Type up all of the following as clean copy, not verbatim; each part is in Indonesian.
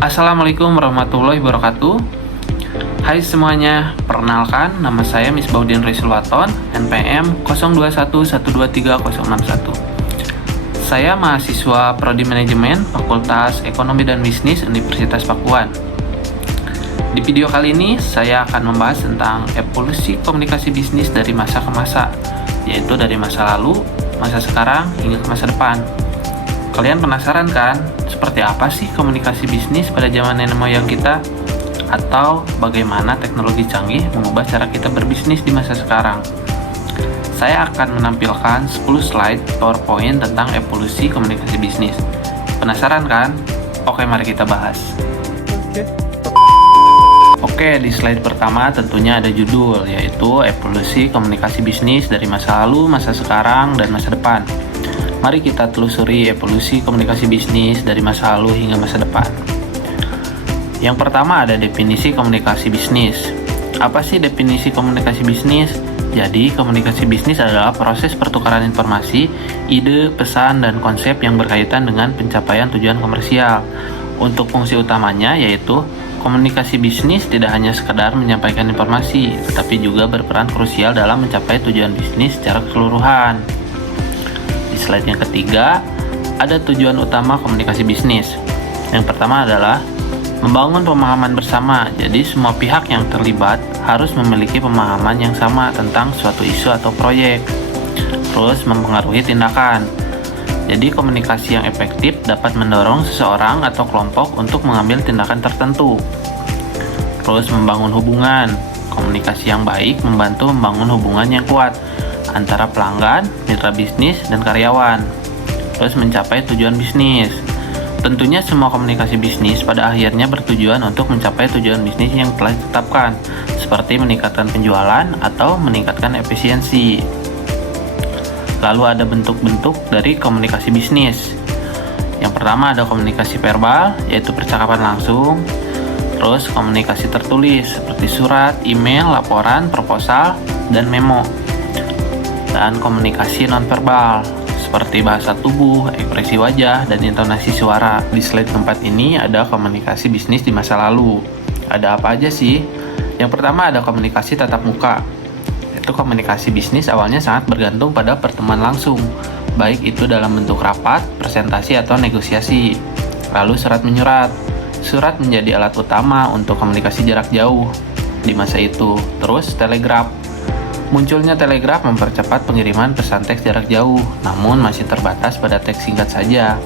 Assalamualaikum warahmatullahi wabarakatuh. Hai semuanya, perkenalkan nama saya Misbaudin Rizulwaton, NPM 0211230061. Saya mahasiswa Prodi Manajemen Fakultas Ekonomi dan Bisnis Universitas Pakuan. Di video kali ini saya akan membahas tentang evolusi komunikasi bisnis dari masa ke masa, yaitu dari masa lalu, masa sekarang, hingga ke masa depan. Kalian penasaran kan, seperti apa sih komunikasi bisnis pada zaman nenek moyang kita? Atau bagaimana teknologi canggih mengubah cara kita berbisnis di masa sekarang? Saya akan menampilkan 10 slide PowerPoint tentang evolusi komunikasi bisnis. Penasaran kan? Oke, mari kita bahas. Oke, di slide pertama tentunya ada judul, yaitu evolusi komunikasi bisnis dari masa lalu, masa sekarang, dan masa depan. Mari kita telusuri evolusi komunikasi bisnis dari masa lalu hingga masa depan. Yang pertama ada definisi komunikasi bisnis. Apa sih definisi komunikasi bisnis? Jadi, komunikasi bisnis adalah proses pertukaran informasi, ide, pesan, dan konsep yang berkaitan dengan pencapaian tujuan komersial. Untuk fungsi utamanya yaitu komunikasi bisnis tidak hanya sekedar menyampaikan informasi, tetapi juga berperan krusial dalam mencapai tujuan bisnis secara keseluruhan. Di slide yang ketiga, ada tujuan utama komunikasi bisnis. Yang pertama adalah membangun pemahaman bersama. Jadi semua pihak yang terlibat harus memiliki pemahaman yang sama tentang suatu isu atau proyek. Terus mempengaruhi tindakan. Jadi komunikasi yang efektif dapat mendorong seseorang atau kelompok untuk mengambil tindakan tertentu. Terus membangun hubungan. Komunikasi yang baik membantu membangun hubungan yang kuat antara pelanggan, mitra bisnis, dan karyawan. Terus mencapai tujuan bisnis. Tentunya semua komunikasi bisnis pada akhirnya bertujuan untuk mencapai tujuan bisnis yang telah ditetapkan, seperti meningkatkan penjualan atau meningkatkan efisiensi. Lalu ada bentuk-bentuk dari komunikasi bisnis. Yang pertama ada komunikasi verbal, yaitu percakapan langsung. Terus komunikasi tertulis, seperti surat, email, laporan, proposal, dan memo. Dan komunikasi nonverbal, seperti bahasa tubuh, ekspresi wajah, dan intonasi suara. Di slide keempat ini ada komunikasi bisnis di masa lalu. Ada apa aja sih? Yang pertama ada komunikasi tatap muka. Itu komunikasi bisnis awalnya sangat bergantung pada pertemuan langsung, baik itu dalam bentuk rapat, presentasi, atau negosiasi. Lalu surat menyurat. Surat menjadi alat utama untuk komunikasi jarak jauh di masa itu. Terus telegraf. Munculnya telegraf mempercepat pengiriman pesan teks jarak jauh, namun masih terbatas pada teks singkat saja.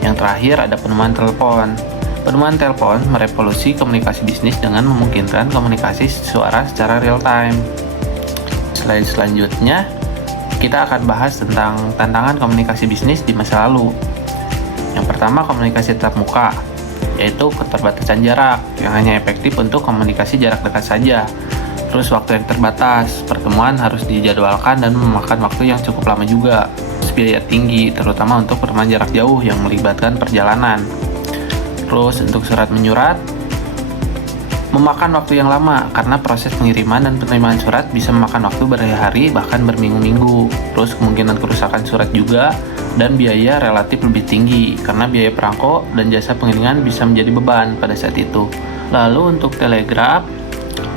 Yang terakhir ada penemuan telepon. Penemuan telepon merevolusi komunikasi bisnis dengan memungkinkan komunikasi suara secara real time. Slide selanjutnya, kita akan bahas tentang tantangan komunikasi bisnis di masa lalu. Yang pertama, komunikasi tatap muka, yaitu keterbatasan jarak yang hanya efektif untuk komunikasi jarak dekat saja. Terus waktu yang terbatas, pertemuan harus dijadwalkan dan memakan waktu yang cukup lama juga. Biaya tinggi, terutama untuk pertemuan jarak jauh yang melibatkan perjalanan. Terus untuk surat menyurat, memakan waktu yang lama karena proses pengiriman dan penerimaan surat bisa memakan waktu berhari-hari bahkan berminggu-minggu. Terus kemungkinan kerusakan surat juga, dan biaya relatif lebih tinggi karena biaya perangko dan jasa pengiriman bisa menjadi beban pada saat itu. Lalu untuk telegraf,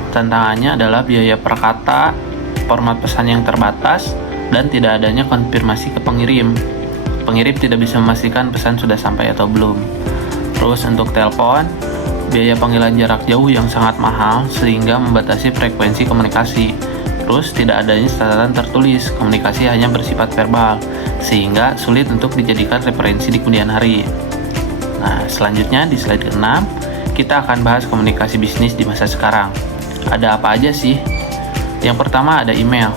tantangannya adalah biaya per kata, format pesan yang terbatas, dan tidak adanya konfirmasi ke pengirim. Pengirim tidak bisa memastikan pesan sudah sampai atau belum. Terus untuk telepon, biaya panggilan jarak jauh yang sangat mahal sehingga membatasi frekuensi komunikasi. Terus tidak adanya catatan tertulis, komunikasi hanya bersifat verbal, sehingga sulit untuk dijadikan referensi di kemudian hari. Nah, selanjutnya di slide ke-6, kita akan bahas komunikasi bisnis di masa sekarang. Ada apa aja sih? Yang pertama ada email.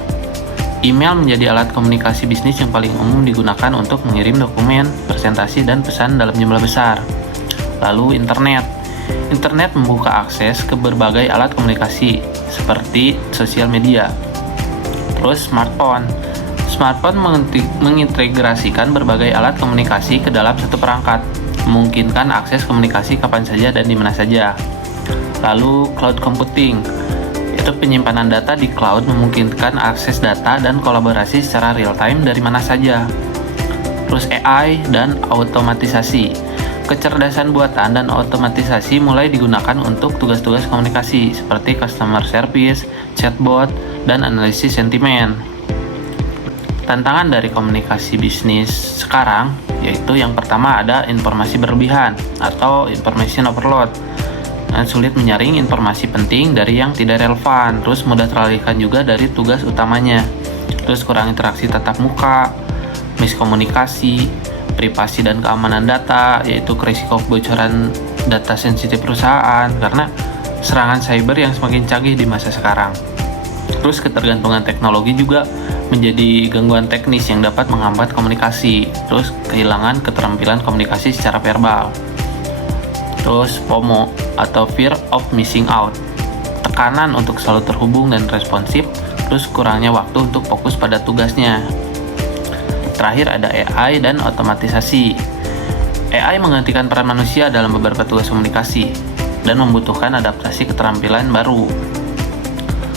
Email menjadi alat komunikasi bisnis yang paling umum digunakan untuk mengirim dokumen, presentasi, dan pesan dalam jumlah besar. Lalu internet. Internet membuka akses ke berbagai alat komunikasi, seperti sosial media. Terus smartphone. Smartphone mengintegrasikan berbagai alat komunikasi ke dalam satu perangkat, memungkinkan akses komunikasi kapan saja dan di mana saja. Lalu cloud computing, yaitu penyimpanan data di cloud memungkinkan akses data dan kolaborasi secara real time dari mana saja. Terus AI dan automatisasi, Kecerdasan buatan dan otomatisasi mulai digunakan untuk tugas-tugas komunikasi seperti customer service, chatbot, dan analisis sentimen. Tantangan dari komunikasi bisnis sekarang yaitu yang pertama ada informasi berlebihan atau information overload. Sulit menyaring informasi penting dari yang tidak relevan, terus mudah teralihkan juga dari tugas utamanya. Terus kurang interaksi tatap muka, miskomunikasi, privasi dan keamanan data, yaitu risiko kebocoran data sensitif perusahaan karena serangan cyber yang semakin canggih di masa sekarang. Terus ketergantungan teknologi juga menjadi gangguan teknis yang dapat menghambat komunikasi. Terus kehilangan keterampilan komunikasi secara verbal. Terus FOMO atau fear of missing out, tekanan untuk selalu terhubung dan responsif, terus kurangnya waktu untuk fokus pada tugasnya. Terakhir ada AI dan otomatisasi. AI menggantikan peran manusia dalam beberapa tugas komunikasi dan membutuhkan adaptasi keterampilan baru.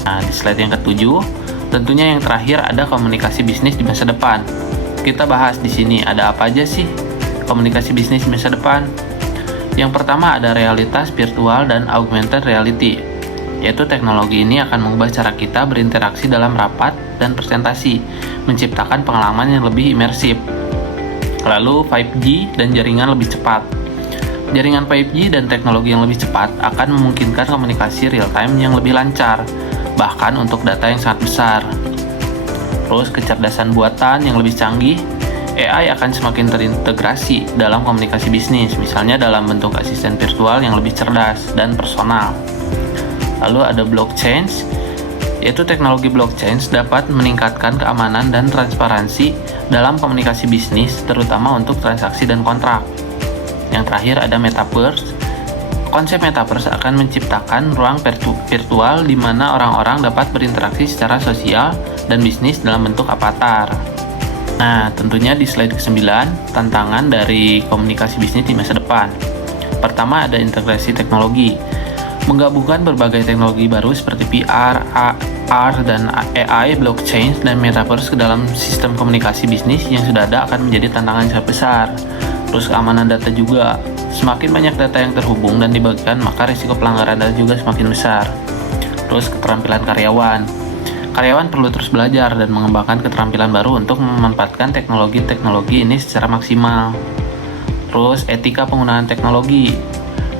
Nah, di slide yang ketujuh, tentunya yang terakhir ada komunikasi bisnis di masa depan. Kita bahas di sini ada apa aja sih komunikasi bisnis di masa depan. Yang pertama ada realitas virtual dan augmented reality, yaitu teknologi ini akan mengubah cara kita berinteraksi dalam rapat dan presentasi, menciptakan pengalaman yang lebih imersif. Lalu 5G dan jaringan lebih cepat. Jaringan 5G dan teknologi yang lebih cepat akan memungkinkan komunikasi real-time yang lebih lancar, bahkan untuk data yang sangat besar. Terus kecerdasan buatan yang lebih canggih, AI akan semakin terintegrasi dalam komunikasi bisnis, misalnya dalam bentuk asisten virtual yang lebih cerdas dan personal. Lalu ada blockchain, yaitu teknologi blockchain dapat meningkatkan keamanan dan transparansi dalam komunikasi bisnis, terutama untuk transaksi dan kontrak. Yang terakhir ada metaverse. Konsep metaverse akan menciptakan ruang virtual di mana orang-orang dapat berinteraksi secara sosial dan bisnis dalam bentuk avatar. Nah, tentunya di slide ke-9, tantangan dari komunikasi bisnis di masa depan. Pertama ada integrasi teknologi. Menggabungkan berbagai teknologi baru seperti VR, AR, dan AI, blockchain, dan metaverse ke dalam sistem komunikasi bisnis yang sudah ada akan menjadi tantangan sangat besar. Terus keamanan data juga. Semakin banyak data yang terhubung dan dibagikan, maka risiko pelanggaran data juga semakin besar. Terus keterampilan karyawan. Karyawan perlu terus belajar dan mengembangkan keterampilan baru untuk memanfaatkan teknologi-teknologi ini secara maksimal. Terus etika penggunaan teknologi.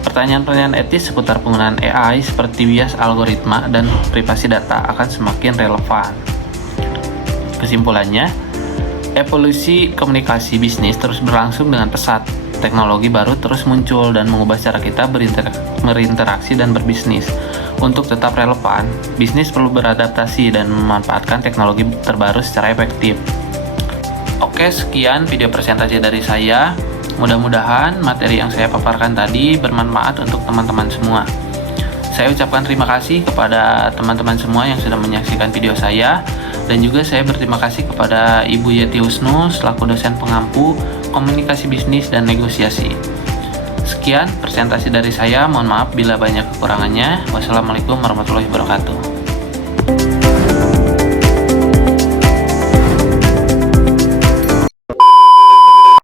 Pertanyaan-pertanyaan etis seputar penggunaan AI seperti bias algoritma dan privasi data akan semakin relevan. Kesimpulannya, evolusi komunikasi bisnis terus berlangsung dengan pesat. Teknologi baru terus muncul dan mengubah cara kita berinteraksi dan berbisnis. Untuk tetap relevan, bisnis perlu beradaptasi dan memanfaatkan teknologi terbaru secara efektif. Oke, sekian video presentasi dari saya. Mudah-mudahan materi yang saya paparkan tadi bermanfaat untuk teman-teman semua. Saya ucapkan terima kasih kepada teman-teman semua yang sudah menyaksikan video saya, dan juga saya berterima kasih kepada Ibu Yeti Husnu selaku dosen pengampu komunikasi bisnis dan negosiasi. Sekian presentasi dari saya, mohon maaf bila banyak kekurangannya. Wassalamualaikum warahmatullahi wabarakatuh.